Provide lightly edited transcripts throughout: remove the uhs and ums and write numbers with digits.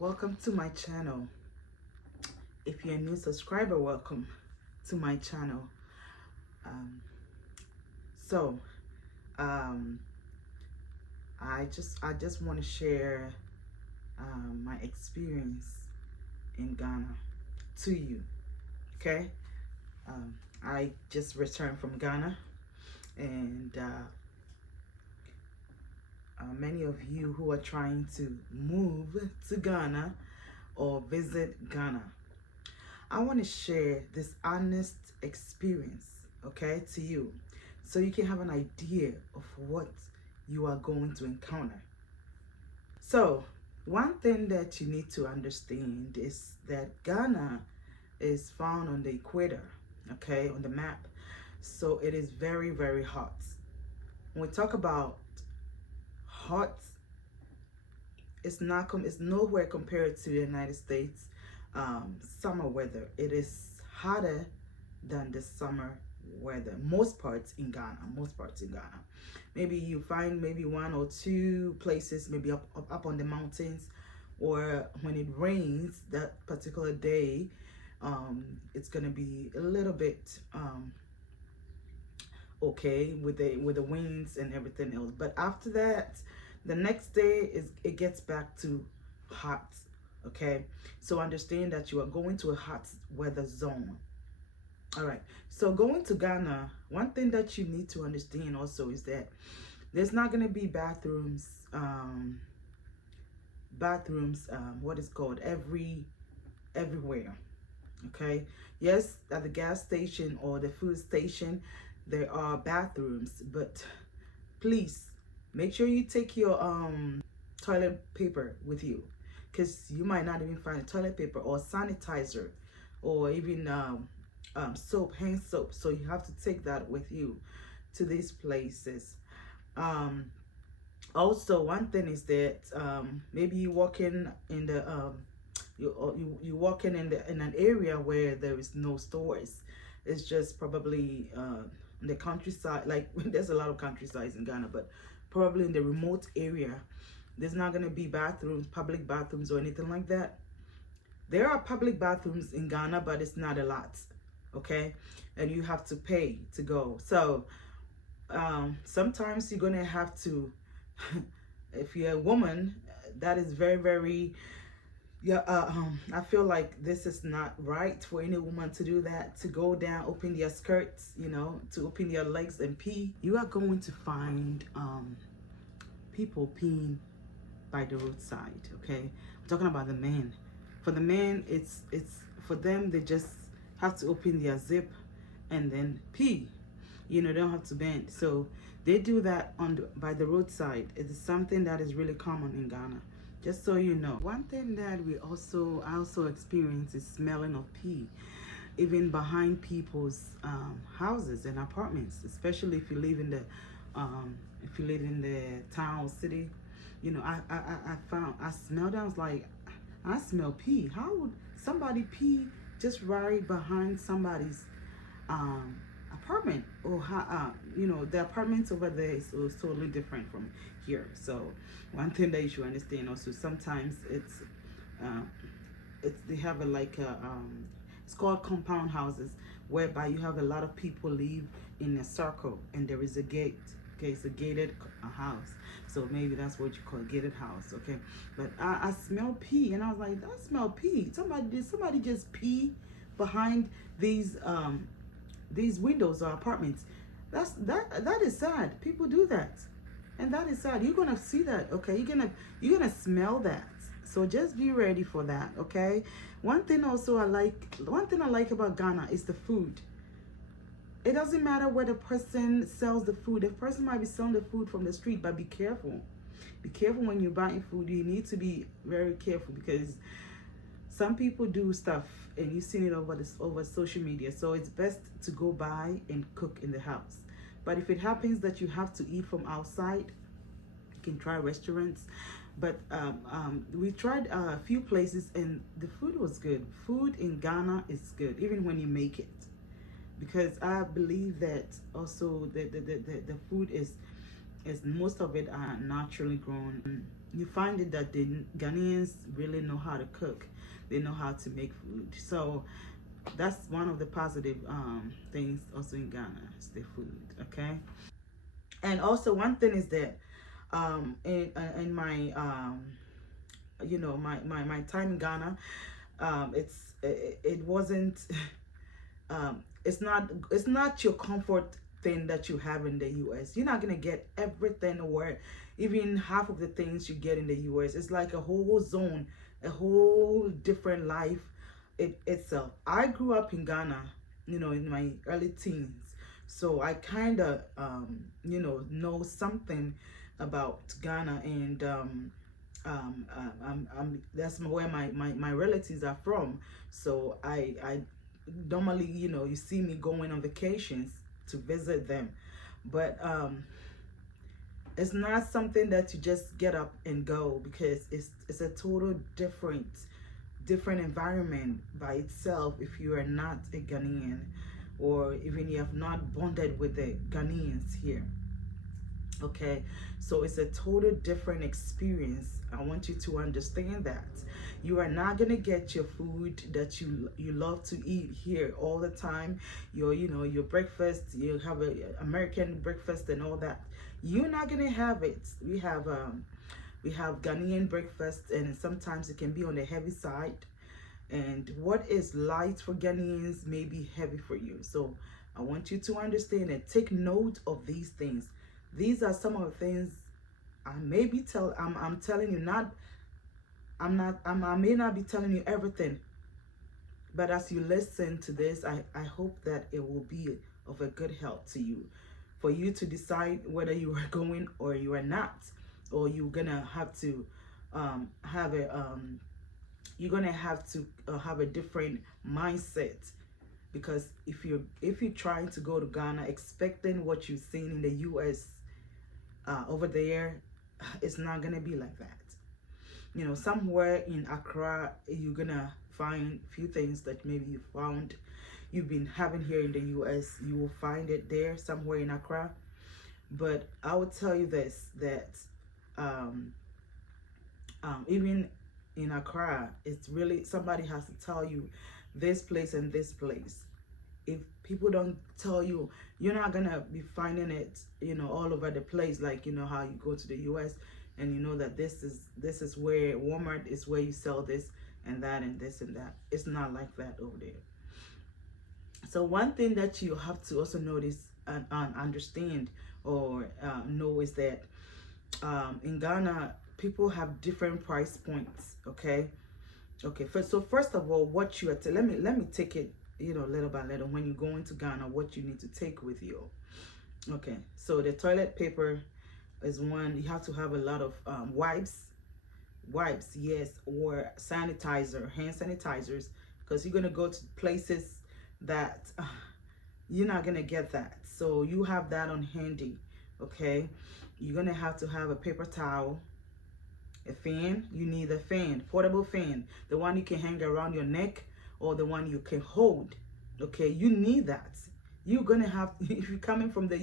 Welcome to my channel. If you're a new subscriber, welcome to my channel. Um, so, um, I just want to share my experience in Ghana to you. Okay, I just returned from Ghana, and many of you who are trying to move to Ghana or visit Ghana, I want to share this honest experience, okay, to you, so you can have an idea of what you are going to encounter. So, one thing that you need to understand is that Ghana is found on the equator, okay, on the map. So, it is very, very hot. When we talk about hot, it's nowhere compared to the United States summer weather. It is hotter than the summer weather. Most parts in Ghana. Maybe you find maybe one or two places, maybe up on the mountains, or when it rains that particular day, it's gonna be a little bit okay with the winds and everything else. But after that, the next day it gets back to hot. Okay, so understand that you are going to a hot weather zone. All right, so going to Ghana, one thing that you need to understand also is that there's not going to be what is called everywhere. Okay, yes, at the gas station or the food station there are bathrooms, but please make sure you take your toilet paper with you, because you might not even find toilet paper or sanitizer, or even soap, hand soap. So you have to take that with you to these places. um Also, one thing is that maybe you walk in the you walking in an area where there is no stores. It's just probably in the countryside. Like there's a lot of countrysides in Ghana, but probably in the remote area, there's not gonna be bathrooms, public bathrooms, or anything like that. There are public bathrooms in Ghana, but it's not a lot. Okay, and you have to pay to go. So sometimes you're gonna have to, if you're a woman, that is very, very, yeah. I feel like this is not right for any woman to do that, to go down, open their skirts, to open their legs and pee. You are going to find people peeing by the roadside. Okay, I'm talking about the men. For the men, it's for them. They just have to open their zip and then pee. They don't have to bend. So they do that by the roadside. It is something that is really common in Ghana. Just so you know. One thing that I also experience is smelling of pee, even behind people's houses and apartments, especially if you live in the town or city. I smelled. I was like, I smell pee. How would somebody pee just right behind somebody's apartment? Or how, the apartments over there is totally different from here. So one thing that you should understand also, sometimes uh, they have it's called compound houses, whereby you have a lot of people live in a circle and there is a gate. Okay, it's a gated house. So maybe that's what you call a gated house. Okay, but I smell pee, and I was like, I smell pee. Did somebody just pee behind these windows or apartments? That is sad. People do that, and that is sad. You're gonna see that. Okay, you're gonna smell that. So just be ready for that. Okay. One thing I like about Ghana is the food. It doesn't matter where the person sells the food. The person might be selling the food from the street, but be careful. Be careful when you're buying food. You need to be very careful, because some people do stuff and you've seen it over social media. So it's best to go buy and cook in the house. But if it happens that you have to eat from outside, you can try restaurants. But we tried a few places and the food was good. Food in Ghana is good, even when you make it, because I believe that also the food is most of it are naturally grown. you find it that the Ghanaians really know how to cook. They know how to make food. So that's one of the positive things also in Ghana is the food. Okay, and also one thing is that in my my time in Ghana, it wasn't it's not your comfort thing that you have in the US. You're not gonna get everything or even half of the things you get in the US. It's like a whole zone, a whole different life itself. I grew up in Ghana, in my early teens, so I kind of know something about Ghana, and that's where my relatives are from. So I normally, you see me going on vacations to visit them, but it's not something that you just get up and go, because it's a total different environment by itself if you are not a Ghanaian, or even you have not bonded with the Ghanaians here. Okay, so it's a total different experience. I want you to understand that you are not gonna get your food that you love to eat here all the time. Your breakfast, you have a American breakfast and all that. You're not gonna have it. We have Ghanaian breakfast, and sometimes it can be on the heavy side, and what is light for Ghanaians may be heavy for you. So I want you to understand and take note of these things. These are some of the things I may be I'm telling you. I may not be telling you everything, but as you listen to this, I hope that it will be of a good help to you, for you to decide whether you are going or you are not, or you're gonna have to have a you're gonna have to have a different mindset. Because if you're trying to go to Ghana expecting what you've seen in the US over there, it's not gonna be like that. Somewhere in Accra, you're gonna find few things that maybe you've been having here in the US. You will find it there somewhere in Accra. But I will tell you this, that even in Accra, it's really, somebody has to tell you this place and this place. If people don't tell you, you're not gonna be finding it, all over the place. Like, how you go to the US and you know that this is where Walmart is, where you sell this and that and this and that. It's not like that over there. So one thing that you have to also notice and understand, or know, is that in Ghana, people have different price points. Okay. First of all, what you are let me take it, little by little. When you go into Ghana, what you need to take with you. Okay, so the toilet paper is one. You have to have a lot of wipes, yes, or sanitizer, hand sanitizers, because you're gonna go to places that you're not gonna get that. So you have that on handy. Okay, you're gonna have to have a paper towel, a fan. You need a fan, portable fan, the one you can hang around your neck, or the one you can hold. Okay, you need that. You're gonna have, if you're coming from the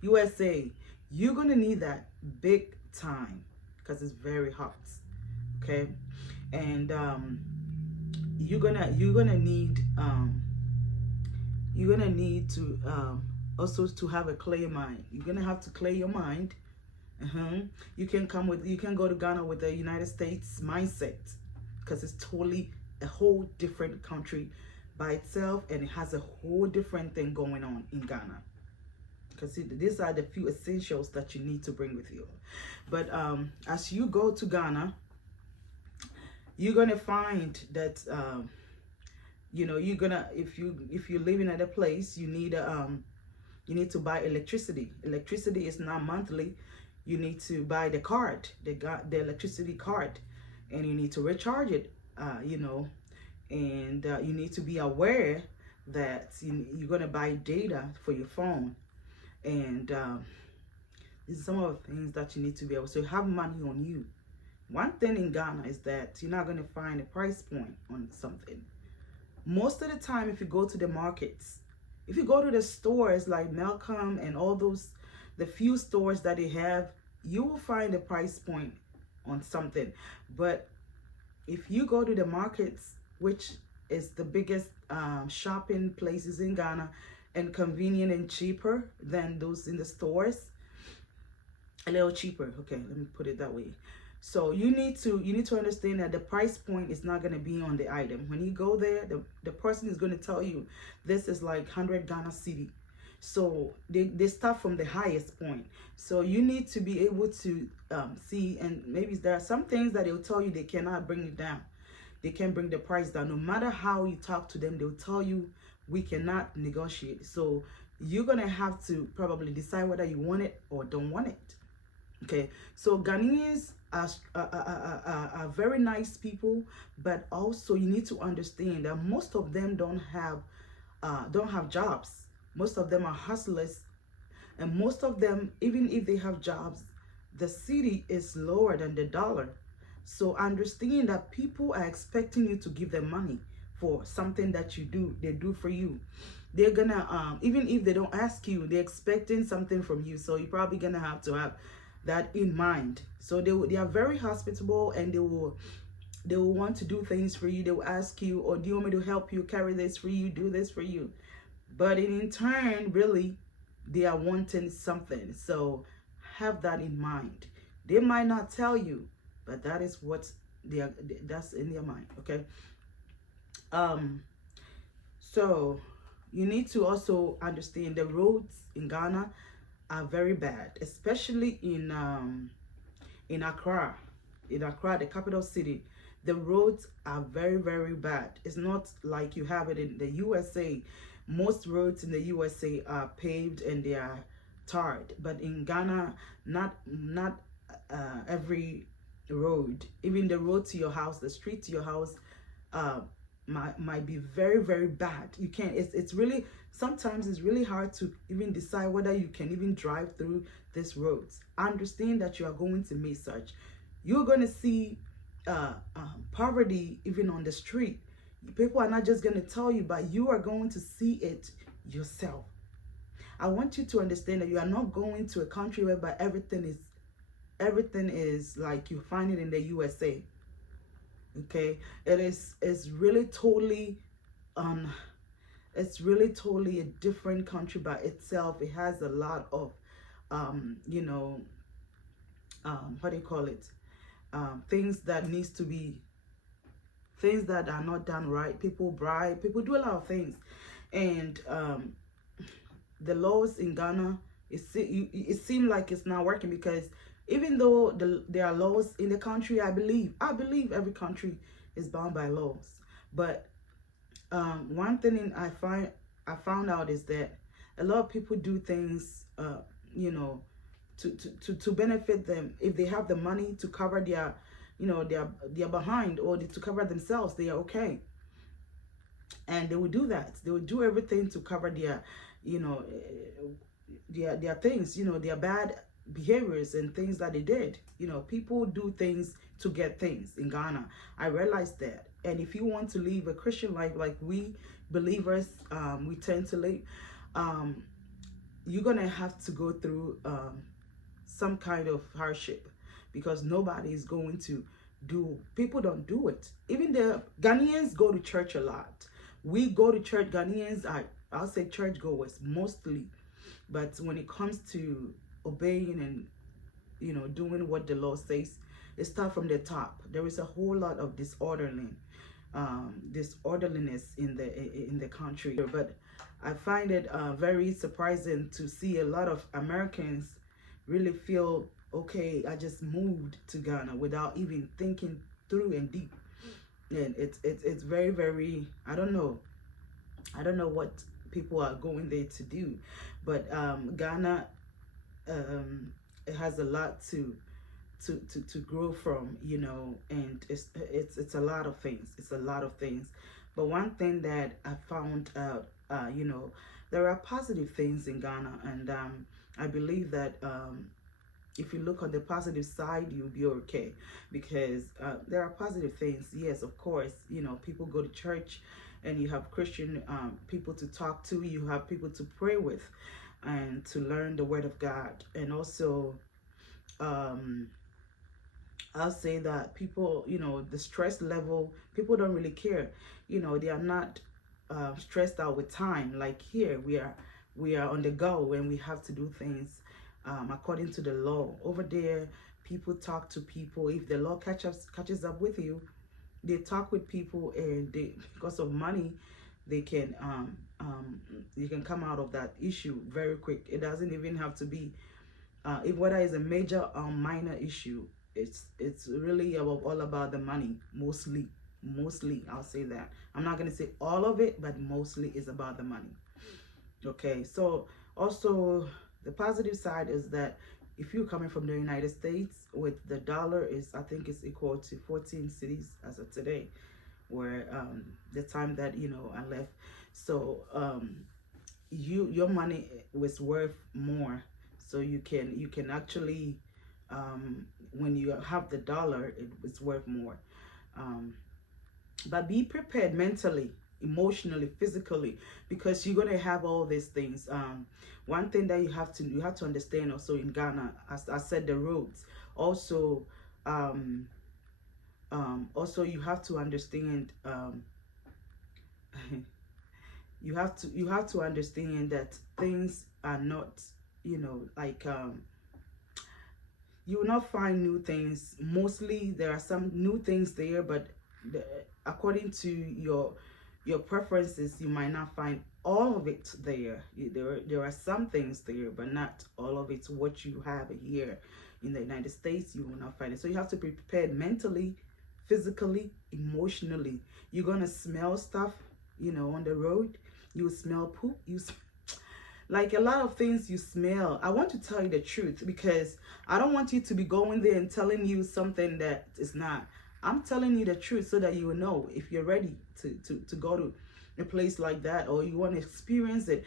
USA, you're gonna need that big time, because it's very hot. Okay, and you're gonna need to also to have a clear mind. You're gonna have to clear your mind. You can go to Ghana with the United States mindset, because it's totally a whole different country by itself, and it has a whole different thing going on in Ghana. Because these are the few essentials that you need to bring with you. But as you go to Ghana, you're gonna find that you're gonna, if you're living at a place, you need to buy electricity. Electricity is not monthly. You need to buy the card, the electricity card, and you need to recharge it. And you need to be aware that you're gonna buy data for your phone, and these are some of the things that you need to be able to have money on you. One thing in Ghana is that you're not gonna find a price point on something. Most of the time, if you go to the markets, if you go to the stores like Malcolm and all those, the few stores that they have, you will find a price point on something. But if you go to the markets, which is the biggest shopping places in Ghana, and convenient and cheaper than those in the stores, a little cheaper, okay, let me put it that way. So you need to understand that the price point is not going to be on the item. When you go there, the person is going to tell you this is like 100 Ghana cedi. So they start from the highest point. So you need to be able to see, and maybe there are some things that they'll tell you they cannot bring it down. They can't bring the price down. No matter how you talk to them, they'll tell you we cannot negotiate. So you're gonna have to probably decide whether you want it or don't want it. Okay, so Ghanaians are very nice people, but also you need to understand that most of them don't have jobs. Most of them are hustlers, and most of them, even if they have jobs, the cedi is lower than the dollar. So understand that people are expecting you to give them money for something that they do for you. They're gonna even if they don't ask you, they're expecting something from you. So you're probably gonna have to have that in mind. So they are very hospitable, and they will want to do things for you. They will ask you, or do you want me to help you carry this for you, do this for you? But in turn, really, they are wanting something. So have that in mind. They might not tell you, but that is what that's in their mind. Okay. So you need to also understand the roads in Ghana are very bad, especially in Accra. In Accra, the capital city, the roads are very, very bad. It's not like you have it in the USA. Most roads in the USA are paved and they are tarred, but in Ghana, not every road, even the road to your house, the street to your house, might be very, very bad. You can't, it's really, sometimes it's really hard to even decide whether you can even drive through these roads. Understand that you are going to meet such. You're going to see poverty even on the street. People are not just going to tell you, but you are going to see it yourself. I want you to understand that you are not going to a country whereby everything is like you find it in the USA. Okay, it's really totally it's really totally a different country by itself. It has a lot of what do you call it, things that needs to be, things that are not done right. People bribe, people do a lot of things, and the laws in Ghana, it seems like it's not working, because even though there are laws in the country, I believe every country is bound by laws. But one thing I found out is that a lot of people do things, to benefit them. If they have the money to cover their, their behind, or to cover themselves, they are okay. And they will do that. They will do everything to cover their, their things, their bad behaviors and things that they did. People do things to get things in Ghana. I realized that. And if you want to live a Christian life like we believers, we tend to live, you're gonna have to go through some kind of hardship, because nobody is going to do, people don't do it. Even the Ghanaians go to church a lot. We go to church. Ghanaians are, I'll say, church goers mostly. But when it comes to obeying and doing what the law says, it starts from the top. There is a whole lot of disorderliness in the country. But I find it very surprising to see a lot of Americans really feel, okay, I just moved to Ghana without even thinking through and deep. And it's very, very, I don't know what people are going there to do, but Ghana, it has a lot to grow from, and it's a lot of things. It's a lot of things. But one thing that I found out, there are positive things in Ghana, and I believe that if you look on the positive side, you'll be okay, because there are positive things. Yes, of course, people go to church, and you have Christian people to talk to, you have people to pray with, and to learn the word of God. And also I'll say that people, the stress level, people don't really care. They are not stressed out with time. Like here, we are on the go and we have to do things according to the law. Over there, people talk to people. If the law catches up with you, they talk with people, and they, because of money, they can you can come out of that issue very quick. It doesn't even have to be if whether it's a major or minor issue. It's really all about the money, mostly. I'll say that. I'm not going to say all of it, but mostly is about the money. Okay, so also the positive side is that if you're coming from the United States, with the dollar is, I think it's equal to 14 cities as of today, where the time that I left. So your money was worth more, so you can actually when you have the dollar, it was worth more. um, but be prepared mentally, emotionally, physically, because you're gonna have all these things. One thing that you have to understand also in Ghana, as I said, the roads. Also, also you have to understand. You have to understand that things are not, like you will not find new things. Mostly there are some new things there, but the, according to your preferences, you might not find all of it there. There are some things there, but not all of it. What you have here in the United States, you will not find it. So you have to be prepared mentally, physically, emotionally. You're gonna smell stuff, on the road. You will smell poop. Like a lot of things you smell. I want to tell you the truth, because I don't want you to be going there and telling you something that is not. I'm telling you the truth so that you will know if you're ready to go to a place like that, or you want to experience it.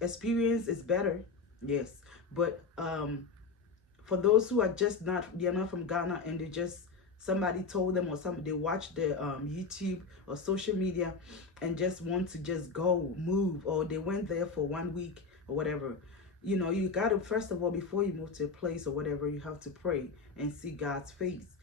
Experience is better, yes. But for those who are just not, they're not from Ghana, and they just, somebody told them, or somebody, they watch the YouTube or social media and just want to just go move, or they went there for 1 week or whatever. You got to, first of all, before you move to a place or whatever, you have to pray and see God's face,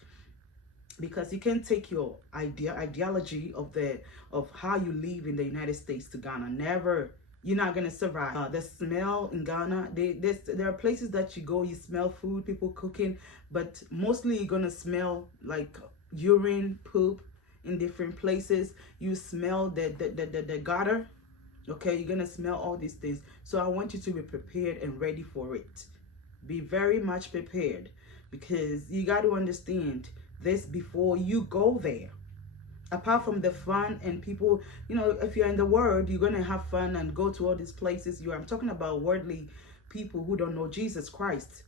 because you can take your ideology of how you live in the United States to Ghana. Never. You're not gonna survive. The smell in Ghana, there are places that you go, you smell food, people cooking, but mostly you're gonna smell like urine, poop in different places. You smell the gutter. Okay, you're gonna smell all these things. So I want you to be prepared and ready for it. Be very much prepared, because you got to understand this before you go there. Apart from the fun and people, if you're in the world, you're gonna have fun and go to all these places. I'm talking about worldly people who don't know Jesus Christ.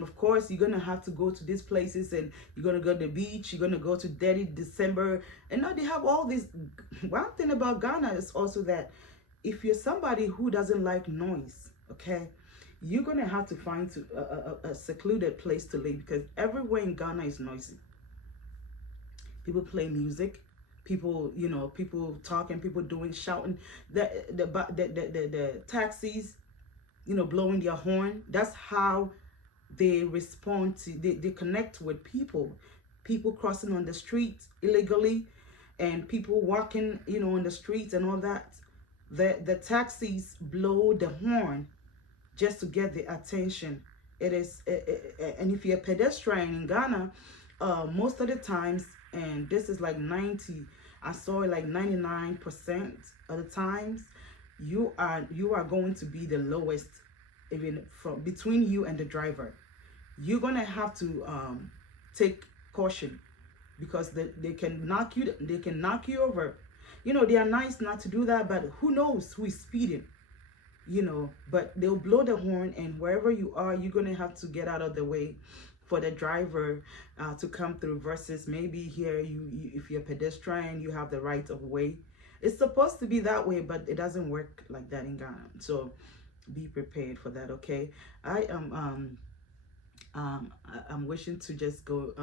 Of course, you're gonna have to go to these places, and you're gonna go to the beach. You're gonna go to Dirty December, and now they have all this. One thing about Ghana is also that if you're somebody who doesn't like noise, okay, you're gonna have to find a secluded place to live, because everywhere in Ghana is noisy. People play music, people people talking, people doing, shouting, the taxis, blowing their horn. That's how they respond to, they connect with people crossing on the streets illegally, and people walking on the streets and all that. The taxis blow the horn just to get the attention. It is and if you're a pedestrian in Ghana, most of the times, and this is like 90, I saw it like 99% of the times, you are going to be the lowest, even from between you and the driver. You're gonna have to take caution, because they can knock you over. They are nice not to do that, but who knows who is speeding. But they'll blow the horn, and wherever you are, you're gonna have to get out of the way for the driver to come through. Versus maybe here, you if you're a pedestrian, you have the right of way. It's supposed to be that way, but it doesn't work like that in Ghana. So be prepared for that. Okay, I am I'm wishing to just go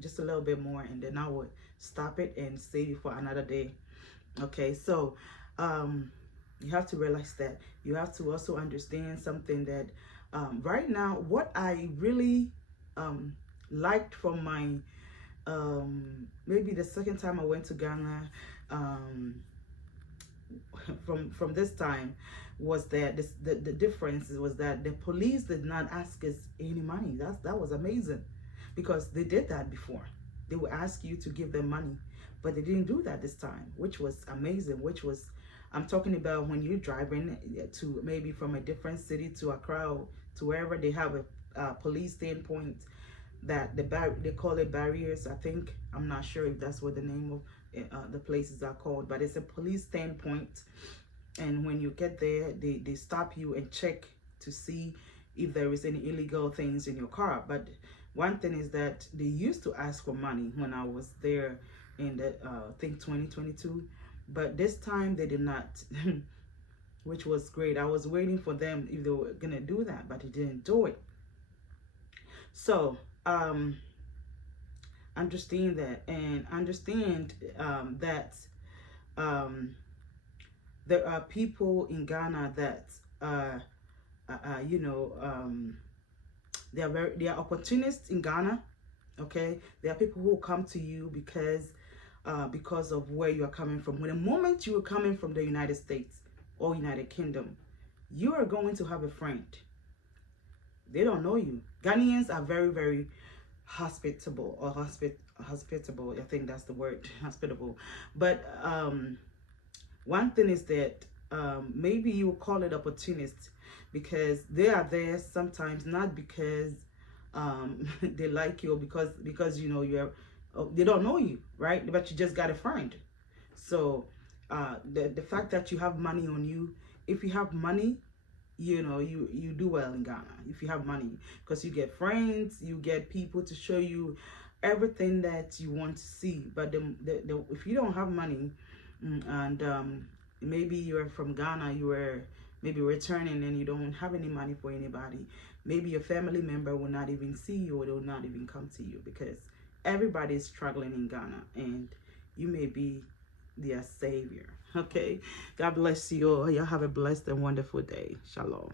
just a little bit more, and then I will stop it and save it for another day. Okay, so you have to realize that. You have to also understand something, that right now, what I really liked from my maybe the second time I went to Ghana, from this time, was that the difference was that the police did not ask us any money. That was amazing, because they did that before. They would ask you to give them money, but they didn't do that this time, which was amazing. Which was, I'm talking about when you're driving to maybe from a different city to Accra, to wherever they have a police standpoint, that they call it barriers. I think, I'm not sure if that's what the name of the places are called, but it's a police standpoint. And when you get there, they stop you and check to see if there is any illegal things in your car. But one thing is that they used to ask for money when I was there in the I think 2022, but this time they did not. Which was great. I was waiting for them if they were gonna do that, but they didn't do it. So understand that, and understand that there are people in Ghana that you know, they are opportunists in Ghana. Okay, there are people who come to you because of where you are coming from. When the moment you are coming from the United States or United Kingdom, you are going to have a friend. They don't know you. Ghanaians are very, very hospitable, or hospitable. I think that's the word, hospitable. But one thing is that maybe you will call it opportunist, because they are there sometimes not because they like you, or because you know they don't know you, right? But you just got a friend. So the fact that you have money on you, if you have money, you know, you do well in Ghana if you have money, because you get friends, you get people to show you everything that you want to see. But if you don't have money, and maybe you're from Ghana, you were maybe returning and you don't have any money for anybody, maybe your family member will not even see you, or they will not even come to you, because everybody is struggling in Ghana, and you may be their savior. Okay, God bless you all. Y'all have a blessed and wonderful day. Shalom.